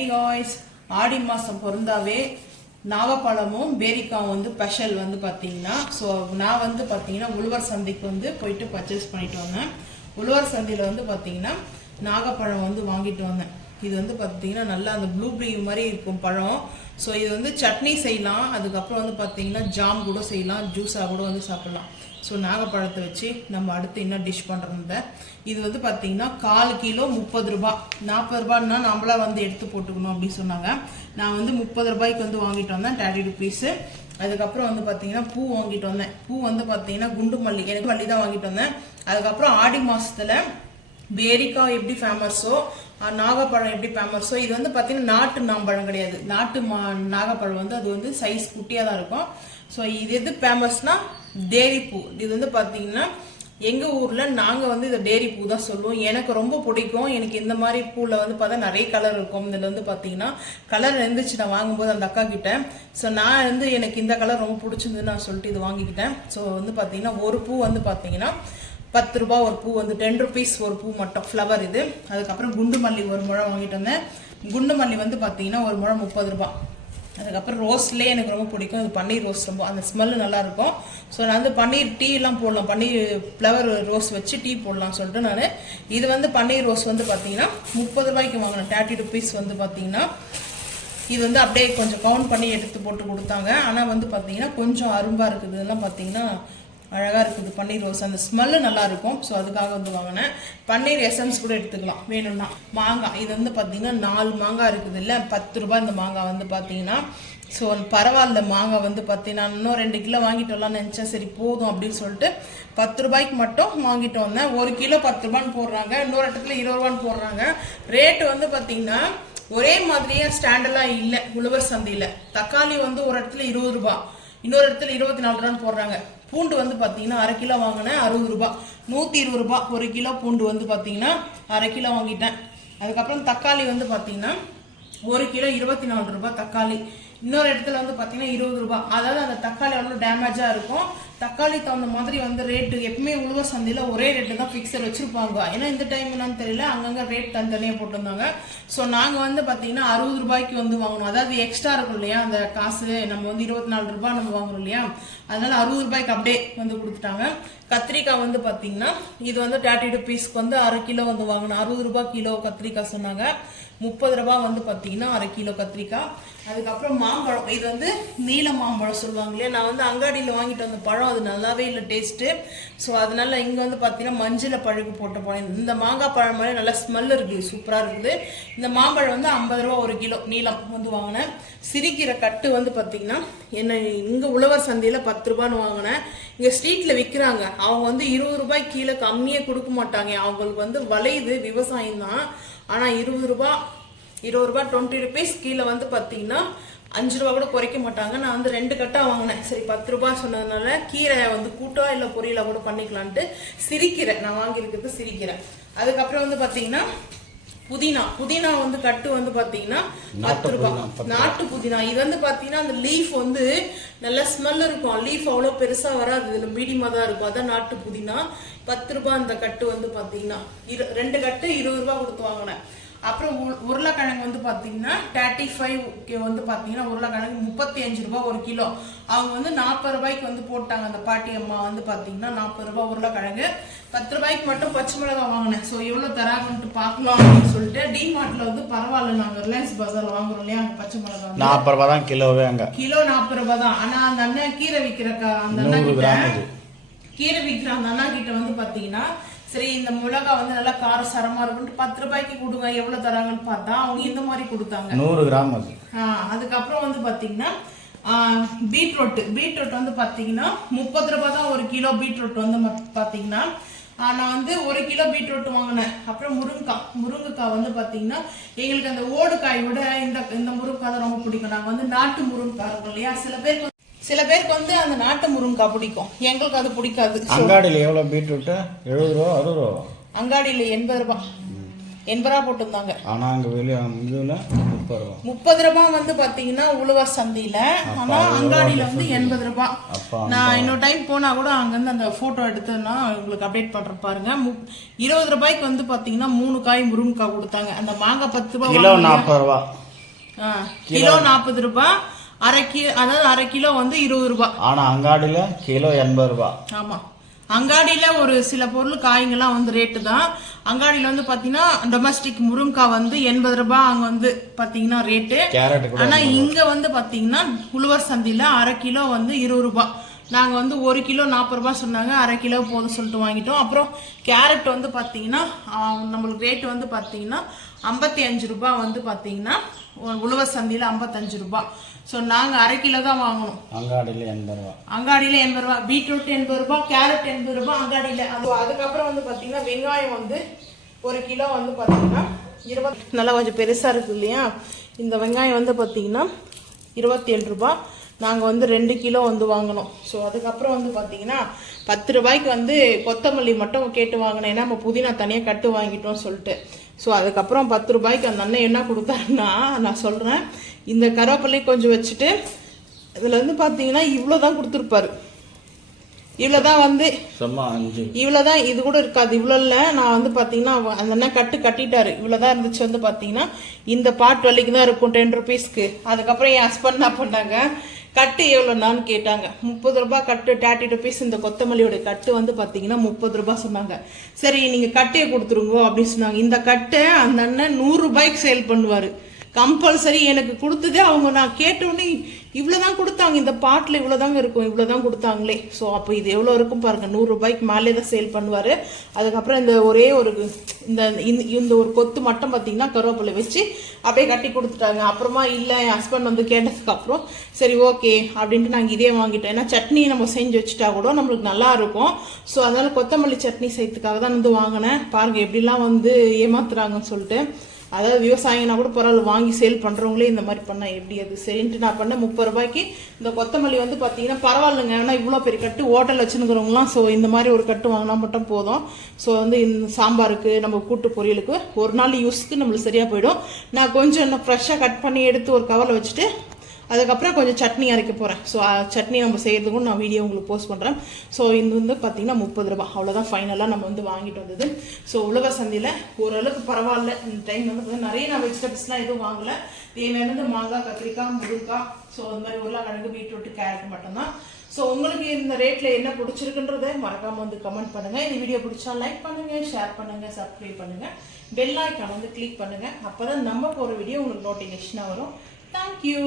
High guys, ஆடி மாதம் பிறந்தாவே நாவப்பழமும் பேரிக்காவும் வந்து special வந்து பார்த்தீங்கன்னா. ஸோ நான் வந்து பார்த்தீங்கன்னா உழவர் சந்தைக்கு வந்து போயிட்டு பர்ச்சேஸ் பண்ணிட்டு வந்தேன். உழவர் சந்தையில் வந்து பார்த்தீங்கன்னா நாகப்பழம் வந்து வாங்கிட்டு வந்தேன். இது வந்து பார்த்தீங்கன்னா நல்லா அந்த ப்ளூபெர்ரி மாதிரி இருக்கும் பழம். ஸோ இது வந்து சட்னி செய்யலாம், அதுக்கப்புறம் வந்து பார்த்தீங்கன்னா ஜாம் கூட செய்யலாம், ஜூஸாக கூட வந்து சாப்பிடலாம். ஸோ நாகப்பழத்தை வச்சு நம்ம அடுத்து என்ன டிஷ் பண்ணுறது. இது வந்து பார்த்தீங்கன்னா 1/4 கிலோ 30 ரூபா. 40 ரூபான்னா நம்மளா வந்து எடுத்து போட்டுக்கணும் அப்படின்னு சொன்னாங்க. நான் வந்து 30 ரூபாய்க்கு வந்து வாங்கிட்டு வந்தேன், 30 ருபீஸு. அதுக்கப்புறம் வந்து பார்த்தீங்கன்னா பூ வாங்கிட்டு வந்தேன். பூ வந்து பார்த்தீங்கன்னா குண்டு மல்லி, எனக்கு மல்லி தான் வாங்கிட்டு வந்தேன். அதுக்கப்புறம் ஆடி மாதத்தில் பேரிக்காய் எப்படி ஃபேமஸோ நாகப்பழம் எப்படி ஃபேமஸோ, இது வந்து பார்த்தீங்கன்னா நாட்டு நாம்பழம் கிடையாது, நாகப்பழம் வந்து அது வந்து சைஸ் குட்டியாக தான் இருக்கும். ஸோ இது எது ஃபேமஸ்னா டேரி பூ. இது வந்து பார்த்தீங்கன்னா எங்கள் ஊரில் நாங்கள் வந்து இதை டேரி பூ தான் சொல்லுவோம். எனக்கு ரொம்ப பிடிக்கும். எனக்கு இந்த மாதிரி பூவில் வந்து பார்த்தா நிறைய கலர் இருக்கும். இதில் வந்து பார்த்தீங்கன்னா கலர் இருந்துச்சு நான் வாங்கும்போது அந்த அக்கா கிட்ட. ஸோ நான் வந்து எனக்கு இந்த கலர் ரொம்ப பிடிச்சிருந்துன்னு நான் சொல்லிட்டு இது வாங்கிக்கிட்டேன். ஸோ வந்து பார்த்தீங்கன்னா ஒரு பூ வந்து பார்த்தீங்கன்னா 10 ரூபா ஒரு பூ, வந்து 10 ருபீஸ் ஒரு பூ மட்டும், ஃப்ளவர் இது. அதுக்கப்புறம் குண்டு மல்லி ஒரு முழம் வாங்கிட்டு வந்தேன். குண்டு மல்லி வந்து பார்த்தீங்கன்னா ஒரு முழம் 30 ரூபா. அதுக்கப்புறம் ரோஸ்லேயே எனக்கு ரொம்ப பிடிக்கும், அது பன்னீர் ரோஸ், ரொம்ப அந்த ஸ்மெல்லு நல்லாயிருக்கும். ஸோ நான் வந்து பன்னீர் டீலாம் போடலாம், பன்னீர் ஃப்ளவர் ரோஸ் வச்சு டீ போடலாம்னு சொல்லிட்டு நான் இது வந்து பன்னீர் ரோஸ் வந்து பார்த்தீங்கன்னா 30 ரூபாய்க்கு வாங்கினேன். 30 ருபீஸ் வந்து பார்த்தீங்கன்னா இது வந்து அப்படியே கொஞ்சம் கவுண்ட் பண்ணி எடுத்து போட்டு கொடுத்தாங்க. ஆனால் வந்து பார்த்தீங்கன்னா கொஞ்சம் அரும்பாக இருக்குது, இதெல்லாம் பார்த்தீங்கன்னா அழகாக இருக்குது. பன்னீர் ரோஸ் அந்த ஸ்மெல்லு நல்லா இருக்கும். ஸோ அதுக்காக வந்து வாங்கினேன். பன்னீர் எசன்ஸ் கூட எடுத்துக்கலாம் வேணும்னா. மாங்காய், இது வந்து பார்த்தீங்கன்னா 4 மாங்காய் இருக்குது இல்லை, 10 ரூபாய் இந்த மாங்காய் வந்து பார்த்தீங்கன்னா. ஸோ பரவாயில்ல, மாங்காய் வந்து பார்த்தீங்கன்னா இன்னும் 2 கிலோ வாங்கிட்டு வரலாம்னு நினச்சேன். சரி போதும் அப்படின்னு சொல்லிட்டு 10 ரூபாய்க்கு மட்டும் வாங்கிட்டு வந்தேன். 1 கிலோ 10 ரூபான்னு போடுறாங்க, இன்னொரு இடத்துல 20 ரூபான்னு போடுறாங்க. ரேட்டு வந்து பார்த்தீங்கன்னா ஒரே மாதிரியே ஸ்டாண்டர்டாக இல்லை. உழவர் சந்தையில் தக்காளி வந்து ஒரு இடத்துல 20 ரூபா, இன்னொரு இடத்துல 24 ரூபான்னு போடுறாங்க. பூண்டு வந்து பார்த்தீங்கன்னா 1/2 கிலோ வாங்கினேன் 60 ரூபா, 120 ரூபா. 1 கிலோ பூண்டு வந்து பார்த்தீங்கன்னா 1/2 கிலோ வாங்கிட்டேன். அதுக்கப்புறம் தக்காளி வந்து பார்த்தீங்கன்னா 1 கிலோ 24 ரூபா தக்காளி. இன்னொரு இடத்துல வந்து பார்த்தீங்கன்னா 20 ரூபா. அதாவது அந்த தக்காளி அவ்வளோ டேமேஜாக இருக்கும். தக்காளி தகுந்த மாதிரி வந்து ரேட்டு எப்பவுமே உழவர் சந்தையில் ஒரே ரேட்டு தான் ஃபிக்ஸட் வச்சுருப்பாங்க. ஏன்னா இந்த டைம் என்னன்னு தெரியல, அங்கங்கே ரேட் தனித்தனியாக போட்டிருந்தாங்க. ஸோ நாங்கள் வந்து பார்த்தீங்கன்னா 60 ரூபாய்க்கு வந்து வாங்கணும். அதாவது எக்ஸ்ட்ரா இருக்கும் இல்லையா அந்த காசு, நம்ம வந்து 24 ரூபாய் நம்ம வாங்குறோம் இல்லையா, அதனால 60 ரூபாய்க்கு அப்படியே வந்து கொடுத்துட்டாங்க. கத்திரிக்காய் வந்து பார்த்தீங்கன்னா இது வந்து 30 ருபீஸ்க்கு வந்து 1/2 கிலோ வந்து வாங்கணும். 60 ரூபாய் கிலோ கத்திரிக்காய் சொன்னாங்க. 30 ரூபாய் வந்து பார்த்தீங்கன்னா 1/2 கிலோ கத்திரிக்காய். அதுக்கப்புறம் மாம்பழம், இது வந்து நீல மாம்பழம் சொல்லுவாங்க இல்லையா, நான் வந்து அங்காடியில் வாங்கிட்டு வந்த பழம், அது நல்லாவே இல்லை டேஸ்ட்டு. ஸோ அதனால இங்கே வந்து பார்த்தீங்கன்னா மஞ்சளை பழுகு போட்ட பழம். இந்த மாங்காய் பழம் மாதிரி நல்லா ஸ்மெல் இருக்குது, சூப்பராக இருக்குது. இந்த மாம்பழம் வந்து 50 ரூபா 1 கிலோ நீளம் வந்து வாங்கினேன். சிரிக்கிற கட்டு வந்து பார்த்தீங்கன்னா என்ன இங்கே உழவர் சந்தையில் 10 ரூபான்னு வாங்கினேன். இங்கே ஸ்ட்ரீட்டில் விற்கிறாங்க, அவங்க வந்து 20 ரூபாய் கீழே கம்மியாக கொடுக்க மாட்டாங்க. அவங்களுக்கு வந்து வளையுது விவசாயம் தான். ஆனால் 20 ரூபா 20 ருபீஸ் கீழே வந்து பார்த்தீங்கன்னா 5 ரூபா கூட குறைக்க மாட்டாங்க. நான் வந்து 2 கட்டாக வாங்கினேன். சரி 10 ரூபாய் சொன்னதுனால கீரை வந்து கூட்டா இல்லை பொரியலா கூட பண்ணிக்கலான்ட்டு சிரிக்கிறேன். நான் வாங்கியிருக்கிறது சிரிக்கிறேன். அதுக்கப்புறம் வந்து பார்த்தீங்கன்னா புதினா வந்து கட்டு வந்து பார்த்தீங்கன்னா 10 ரூபாய். நாட்டு புதினா இது வந்து பார்த்தீங்கன்னா அந்த லீஃப் வந்து நல்ல ஸ்மெல் இருக்கும். லீஃப் அவ்வளோ பெருசாக வராது, இதில் மீடியமாக தான் இருக்கும். அதான் நாட்டு புதினா. 10 ரூபாய் இந்த கட்டு வந்து பார்த்தீங்கன்னா 2 கட்டு 20 ரூபாய் கொடுத்து வாங்கினேன். அப்புறம் உருளைக்கிழங்கு வந்து பார்த்தீங்கன்னா 35 வந்து பார்த்தீங்கன்னா உருளைக்கிழங்கு 35 ரூபாய் 1 கிலோ. அவங்க வந்து 40 ரூபாய்க்கு வந்து போட்டாங்க. அந்த பாட்டி அம்மா வந்து பார்த்தீங்கன்னா 40 ரூபாய் உருளைக்கிழங்கு. 10 ரூபாய்க்கு மட்டும் பச்சை மிளகாய் வாங்கினேன். ஸோ எவ்வளோ தராங்கன்ட்டு பார்க்கலாம் அப்படின்னு சொல்லிட்டு டிமார்ட்ல வந்து பரவாயில்ல, நாங்கள் ரிலையன்ஸ் பஜார்ல வாங்குறோம் இல்லையா, அங்கே பச்சை மிளகாய் 40 ரூபாய் தான் கிலோவே. அங்கே கிலோ 40 ரூபாய் தான். ஆனால் அந்த அண்ணன் கீரை விற்கிற அந்த அண்ணா கிட்ட கீரை விற்கிற அந்த அண்ணா கிட்ட வந்து பார்த்தீங்கன்னா சரி இந்த மிளகா வந்து நல்லா காரசாரமா இருக்கும்னு 10 ரூபாய்க்கு கொடுங்க, எவ்வளவு தராங்கன்னு பார்த்தா அவங்க இந்த மாதிரி கொடுத்தாங்க, 100 கிராம் அது. அதுக்கப்புறம் வந்து பாத்தீங்கன்னா பீட்ரூட் வந்து பாத்தீங்கன்னா 30 ரூபாய் தான் 1 கிலோ பீட்ரூட் வந்து பாத்தீங்கன்னா. நான் வந்து 1 கிலோ பீட்ரூட் வாங்கினேன். அப்புறம் முருங்கைக்காய் வந்து பாத்தீங்கன்னா எங்களுக்கு அந்த ஓடுக்காய் விட இந்த முருங்கைக்காய் தான் ரொம்ப பிடிக்கும். நாங்க வந்து நாட்டு முருங்கைக்காய் இருக்கும் இல்லையா, சில பேருக்கு வந்து அந்த நாட்டு முருங்கைக்காய் பிடிக்கும், எங்களுக்கு அது பிடிக்காது. அங்காடியில் எவ்வளோ பீட்ரூட்? 70 ரூபா 60 ரூபா. அங்காடியில் 80 ரூபாய் 80 ரூபா போட்டிருந்தாங்க. ஆனா அங்க வெளியே 30 ரூபாய் வந்து பாத்தீங்கன்னா உழவர் சந்தையில. ஆனா அங்காடியில வந்து 80 ரூபாய். நான் இன்னொரு டைம் போனா கூட அங்க இருந்து அந்த போட்டோ எடுத்துன்னா உங்களுக்கு அப்டேட் பண்ற பாருங்க. 20 ரூபாய்க்கு வந்து பாத்தீங்கன்னா 3 காய் முருங்கைக்காய் கொடுத்தாங்க. அந்த மாங்காய் 10 ரூபாய், கிலோ 40 ரூபாய். கிலோ 40 ரூபாய், அரை கிலோ வந்து 20 ரூபாய். ஆனா அங்காடியில கிலோ 80 ரூபாய். ஆமா, அங்காடியில ஒரு சில பொருள் காய்ங்கெல்லாம் வந்து ரேட்டு தான். அங்காடியில வந்து பாத்தீங்கன்னா டொமஸ்டிக் முருங்காய் வந்து 80 ரூபாய் அங்க வந்து பாத்தீங்கன்னா ரேட்டு. ஆனா இங்க வந்து பாத்தீங்கன்னா உழவர் சந்தையில அரை கிலோ வந்து 20 ரூபாய். நாங்க வந்து 1 கிலோ 40 ரூபாய் சொன்னாங்க, அரை கிலோ போதும் சொல்லிட்டு வாங்கிட்டோம். அப்புறம் கேரட் வந்து பாத்தீங்கன்னா நம்மளுக்கு ரேட் வந்து பாத்தீங்கன்னா 55 ரூபாய் வந்து பாத்தீங்கன்னா உழவர் சந்தையில 55 ரூபாய். ஸோ நாங்கள் அரை கிலோ தான் வாங்கணும். அங்காடியில் 80 ரூபா. அங்காடியில் 80 ரூபா, பீட்ரூட் 80 ரூபாய், கேரட் 80 ரூபாய் அங்காடியில். அதுக்கப்புறம் வந்து பார்த்தீங்கன்னா வெங்காயம் வந்து 1 கிலோ வந்து பார்த்தீங்கன்னா 20, நல்லா கொஞ்சம் பெருசாக இருக்குது இல்லையா, இந்த வெங்காயம் வந்து பார்த்தீங்கன்னா 27 ரூபாய். நாங்கள் வந்து 2 கிலோ வந்து வாங்கினோம். ஸோ அதுக்கப்புறம் வந்து பார்த்தீங்கன்னா 10 ரூபாய்க்கு வந்து கொத்தமல்லி மட்டும் கேட்டு வாங்கினேன், ஏன்னா நம்ம புதினா தனியாக கட்டு வாங்கிட்டோம் சொல்லிட்டு. ஸோ அதுக்கப்புறம் 10 ரூபாய்க்கு அந்த அண்ணன் என்ன கொடுத்தாருன்னா, நான் சொல்கிறேன், இந்த கருவேப்பிலை கொஞ்சம் வச்சுட்டு இதில் வந்து பார்த்தீங்கன்னா இவ்வளோ தான் கொடுத்துருப்பாரு. இவ்வளோ தான் வந்து இவ்வளோ தான், இது கூட இருக்காது, இவ்வளோ இல்லை. நான் வந்து பார்த்தீங்கன்னா அந்த அண்ணன் கட்டிட்டாரு, இவ்வளோ தான் இருந்துச்சு. வந்து பார்த்தீங்கன்னா இந்த பாட் வலிக்கு தான் இருக்கும் 10 ருபீஸ்க்கு. அதுக்கப்புறம் என் ஹஸ்பண்ட் என்ன பண்ணாங்க, கட்டு எவ்வளோண்ணான்னு கேட்டாங்க. 30 ரூபாய் கட்டு, 30 ருபீஸ். இந்த கொத்தமல்லியோட கட்டு வந்து பார்த்தீங்கன்னா 30 ரூபாய் சொன்னாங்க. சரி நீங்கள் கட்டையை கொடுத்துருங்க அப்படின்னு சொன்னாங்க. இந்த கட்டை அந்த அண்ணன் 100 ரூபாய்க்கு சேல் பண்ணுவார் கம்பல்சரி. எனக்கு கொடுத்ததே அவங்க, நான் கேட்டோடனே இவ்வளோதான் கொடுத்தாங்க, இந்த பாட்டில் இவ்வளோதாங்க இருக்கும், இவ்வளோதான் கொடுத்தாங்களே. ஸோ அப்போ இது எவ்வளோ இருக்கும் பாருங்க, 100 ரூபாய்க்கு மேலே தான் சேல் பண்ணுவார். அதுக்கப்புறம் இந்த ஒரே ஒரு இந்த ஒரு கொத்து மட்டும் பார்த்தீங்கன்னா கருவேப்பிலை வச்சு அப்படியே கட்டி கொடுத்துட்டாங்க. அப்புறமா இல்லை, என் ஹஸ்பண்ட் வந்து கேட்டதுக்கு அப்புறம் சரி ஓகே அப்படின்ட்டு நாங்கள் இதே வாங்கிட்டோம். ஏன்னா சட்னி நம்ம செஞ்சு வச்சுட்டா கூட நம்மளுக்கு நல்லா இருக்கும். ஸோ அதனால கொத்தமல்லி சட்னி செய்யறதுக்காக தான் வந்து வாங்கினேன். பாருங்க எப்படிலாம் வந்து ஏமாத்துறாங்கன்னு சொல்லிட்டு. அதாவது விவசாயினா கூட பரவாயில்ல, வாங்கி சேல் பண்ணுறவங்களே இந்த மாதிரி பண்ணால் எப்படி அது சரின்ட்டு நான் பண்ணேன். 30 ரூபாய்க்கு இந்த கொத்தமல்லி வந்து பார்த்தீங்கன்னா பரவாயில்லைங்க. ஏன்னா இவ்வளோ பெரிய கட்டு ஹோட்டல் வச்சுருக்கிறவங்களாம் ஸோ இந்த மாதிரி ஒரு கட்டு வாங்கினா மட்டும் போதும். ஸோ வந்து இந்த சாம்பாருக்கு, நம்ம கூட்டு பொரியலுக்கு, ஒரு நாள் யூஸ்க்கு நம்மளுக்கு சரியாக போயிடும். நான் கொஞ்சம் இன்னும் ஃப்ரெஷ்ஷாக கட் பண்ணி எடுத்து ஒரு கவரில் வச்சுட்டு அதுக்கப்புறம் கொஞ்சம் சட்னி அரைக்க போகிறேன். ஸோ சட்னி நம்ம செய்யறதுக்கும் நான் வீடியோ உங்களுக்கு போஸ்ட் பண்ணுறேன். ஸோ இது வந்து பார்த்தீங்கன்னா 30 ரூபாய், அவ்வளோதான் ஃபைனலாக நம்ம வந்து வாங்கிட்டு வந்தது. ஸோ உழவர் சந்தையில் ஓரளவுக்கு பரவாயில்ல. இந்த டைம் வந்து நிறைய நான் வெஜிடபிள்ஸ்லாம் எதுவும் வாங்கலை. தேவையானது மாங்காய், கத்திரிக்காய், முருங்காய், ஸோ இந்த மாதிரி உருளைக்கிழங்கு, பீட்ரூட், கேரட் மட்டும்தான். ஸோ உங்களுக்கு இந்த ரேட்டில் என்ன பிடிச்சிருக்குன்றதை மறக்காமல் வந்து கமெண்ட் பண்ணுங்கள். இந்த வீடியோ பிடிச்சா லைக் பண்ணுங்கள், ஷேர் பண்ணுங்கள், சப்ஸ்கிரைப் பண்ணுங்கள், பெல் ஐக்கான் வந்து கிளிக் பண்ணுங்கள். அப்போ தான் நம்ம போகிற வீடியோ உங்களுக்கு நோட்டிஃபிகேஷனாக வரும். தேங்க்யூ.